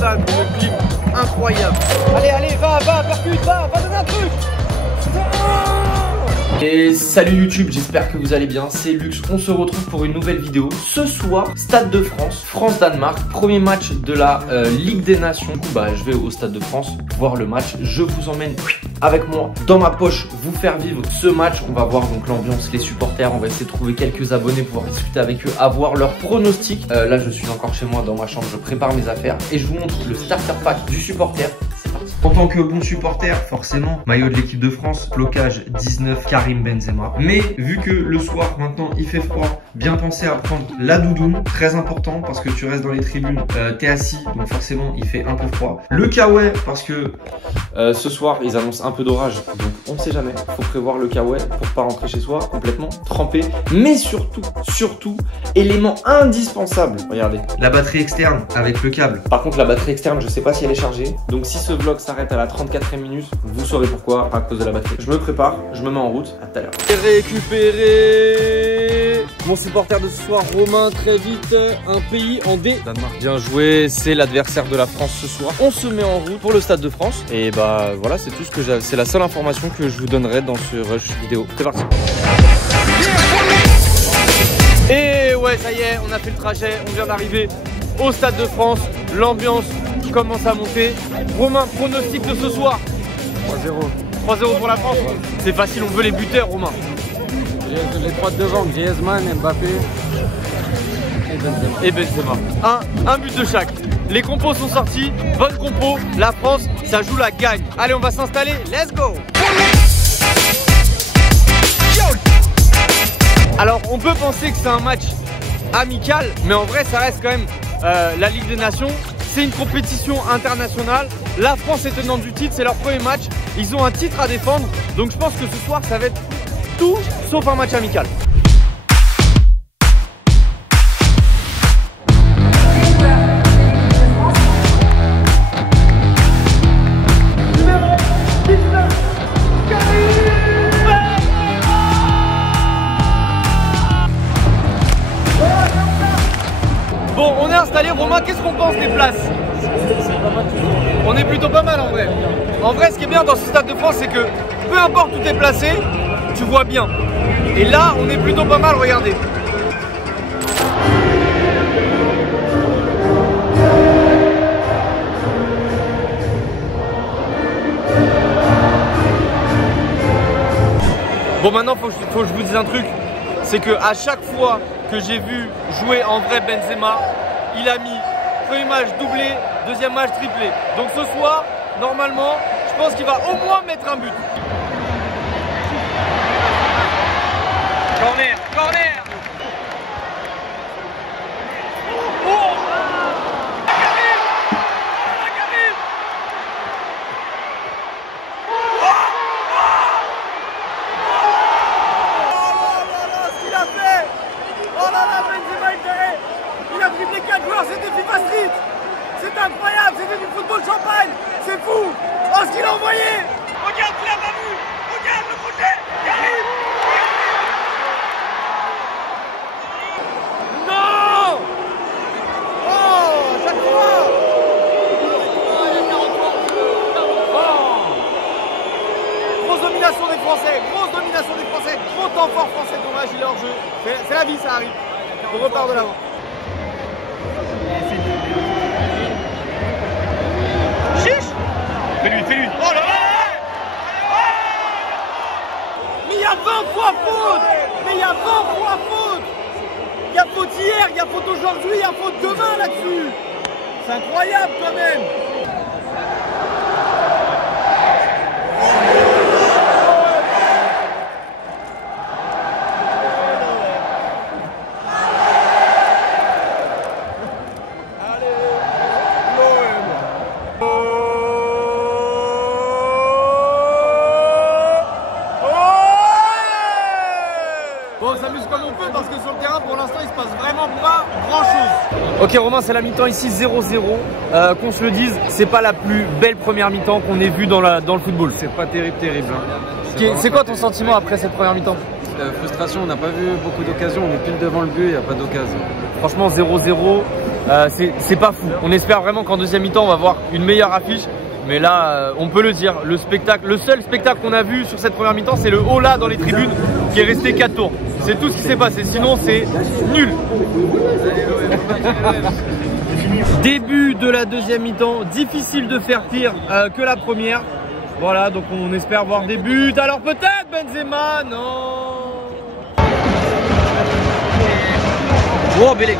stade, une clim incroyable. Allez, allez, va, percute, va donner un truc. Et salut YouTube, j'espère que vous allez bien, c'est Lux, on se retrouve pour une nouvelle vidéo. Ce soir, Stade de France, France-Danemark, premier match de la Ligue des Nations. Du coup, je vais au Stade de France voir le match, je vous emmène avec moi dans ma poche, vous faire vivre ce match. On va voir donc l'ambiance, les supporters, on va essayer de trouver quelques abonnés, pouvoir discuter avec eux, avoir leurs pronostics. Là je suis encore chez moi dans ma chambre, je prépare mes affaires et je vous montre le starter pack du supporter. En tant que bon supporter, forcément, maillot de l'équipe de France, blocage 19, Karim Benzema. Mais vu que le soir, maintenant, il fait froid, bien penser à prendre la doudoune, très important parce que tu restes dans les tribunes, t'es assis, donc forcément, il fait un peu froid. Le kawaii, parce que ce soir, ils annoncent un peu d'orage, donc on ne sait jamais. Faut prévoir le kawaii pour pas rentrer chez soi complètement trempé. Mais surtout, élément indispensable, regardez, la batterie externe avec le câble. Par contre, la batterie externe, je sais pas si elle est chargée, donc si ce vlog s'arrête à la 34e minute, vous saurez pourquoi, à cause de la batterie. Je me prépare, je me mets en route, à tout à l'heure. Récupérer mon supporter de ce soir, Romain, très vite, un pays en D. Danemark. Bien joué, c'est l'adversaire de la France ce soir. On se met en route pour le Stade de France. Et voilà, c'est tout ce que j'ai. C'est la seule information que je vous donnerai dans ce rush vidéo. C'est parti. Et ouais, ça y est, on a fait le trajet, on vient d'arriver au Stade de France. L'ambiance commence à monter. Romain, pronostic de ce soir? 3-0. 3-0 pour la France. C'est facile, on veut les buteurs, Romain. Les trois de devant, Griezmann, Mbappé et Benzema. Un but de chaque. Les compos sont sortis, bonne compo. La France, ça joue la gagne. Allez, on va s'installer, let's go. Alors, on peut penser que c'est un match amical, mais en vrai, ça reste quand même la Ligue des Nations. C'est une compétition internationale. La France est tenante du titre, c'est leur premier match. Ils ont un titre à défendre. Donc je pense que ce soir, ça va être tout sauf un match amical. Bon, on est installé. Romain, qu'est-ce qu'on pense des places? On est plutôt pas mal en vrai. En vrai, ce qui est bien dans ce Stade de France, c'est que peu importe où tu es placé, tu vois bien. Et là, on est plutôt pas mal, regardez. Bon, maintenant, faut que je vous dise un truc. C'est que à chaque fois que j'ai vu jouer en vrai Benzema, il a mis premier match doublé, deuxième match triplé. Donc ce soir, normalement, je pense qu'il va au moins mettre un but. Corner, corner. Oh, c'était FIFA Street. C'est incroyable, c'était du football champagne. C'est fou. Oh, ce qu'il a envoyé. Regarde, tu l'as pas vu. Regarde le crochet. Karim. Non. Oh, chaque fois. Oh. Grosse domination des Français. Grosse domination des Français. Gros temps fort français. Dommage, il est hors jeu. C'est la vie, ça arrive. On repart de l'avant. Fais-lui. Oh là là. Mais il y a 20 fois faute. Mais il y a 20 fois faute. Il y a faute hier, il y a faute aujourd'hui, il y a faute demain là-dessus. C'est incroyable quand même. Bon, on s'amuse comme on peut parce que sur le terrain, pour l'instant, il se passe vraiment pas grand-chose. Ok Romain, c'est la mi-temps ici 0-0. Qu'on se le dise, c'est pas la plus belle première mi-temps qu'on ait vue dans le football. C'est pas terrible. Hein. C'est quoi ton sentiment après cette première mi-temps? Frustration, on n'a pas vu beaucoup d'occasions, on est pile devant le but, il n'y a pas d'occasion. Franchement 0-0, c'est pas fou. On espère vraiment qu'en deuxième mi-temps on va voir une meilleure affiche. Mais là, on peut le dire, le seul spectacle qu'on a vu sur cette première mi-temps, c'est le haut là dans les tribunes qui est resté 4 tours. C'est tout ce qui s'est passé, sinon c'est nul. Début de la deuxième mi-temps, difficile de faire pire que la première. Voilà, donc on espère voir des buts. Alors peut-être Benzema, non. Oh, Bélé.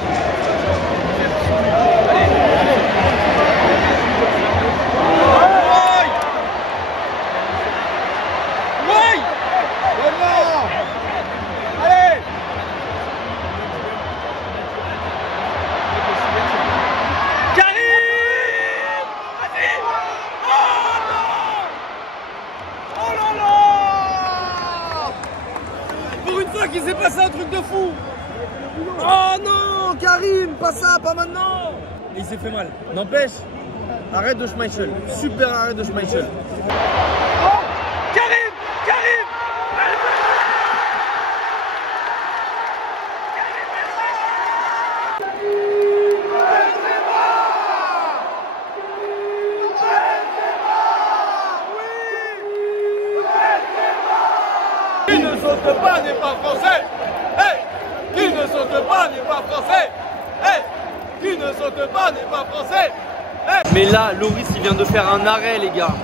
Qu'il s'est passé un truc de fou. Oh non, Karim, pas ça, pas maintenant. Et il s'est fait mal. N'empêche, arrête de Schmeichel. Super arrêt de Schmeichel. Oh, Karim, Karim. Qui ne saute pas n'est pas français. Hey, qui ne saute pas n'est pas français. Hey, qui ne saute pas n'est pas français. Hey. Mais là, Loris il vient de faire un arrêt, les gars.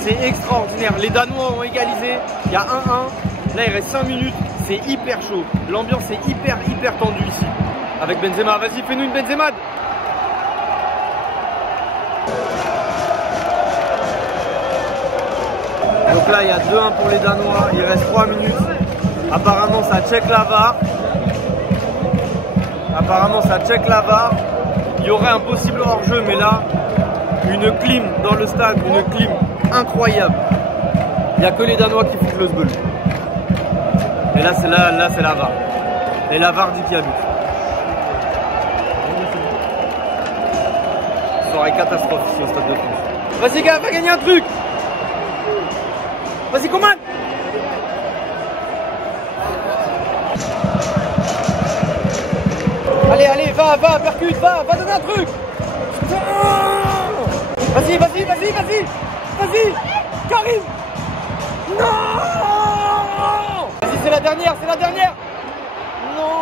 C'est extraordinaire. Les Danois ont égalisé. Il y a 1-1. Là, il reste 5 minutes. C'est hyper chaud. L'ambiance est hyper tendue ici. Avec Benzema. Vas-y, fais-nous une Benzema. Donc là, il y a 2-1 pour les Danois. Il reste 3 minutes. Apparemment, ça check la VAR. Il y aurait un possible hors-jeu, mais là, une clim dans le stade, une clim incroyable. Il n'y a que les Danois qui foutent le sbeul. Et là, c'est la VAR. Et la VAR dit qu'il y a but. Ça aurait catastrophe ici au Stade de France. Vas-y, gars, va gagner un truc. Vas-y, commande. Allez, va, percute, va donner un truc. Vas-y, Karim. Non. Vas-y, c'est la dernière. Non.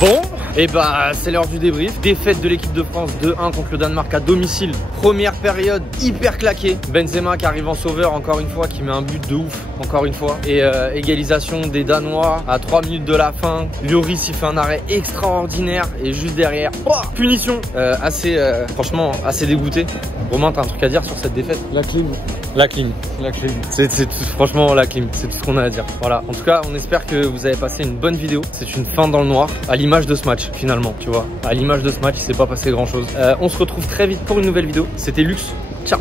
Bon. Et bah c'est l'heure du débrief. Défaite de l'équipe de France 2-1 contre le Danemark à domicile. Première période hyper claquée. Benzema qui arrive en sauveur encore une fois, qui met un but de ouf encore une fois. Et égalisation des Danois à 3 minutes de la fin. Lloris il fait un arrêt extraordinaire et juste derrière, oh, punition. Franchement assez dégoûté. Romain, t'as un truc à dire sur cette défaite? La clim. Franchement la clim, c'est tout ce qu'on a à dire. Voilà, en tout cas on espère que vous avez passé une bonne vidéo. C'est une fin dans le noir, à l'image de ce match finalement, tu vois. À l'image de ce match, il s'est pas passé grand chose. On se retrouve très vite pour une nouvelle vidéo. C'était Lux, ciao.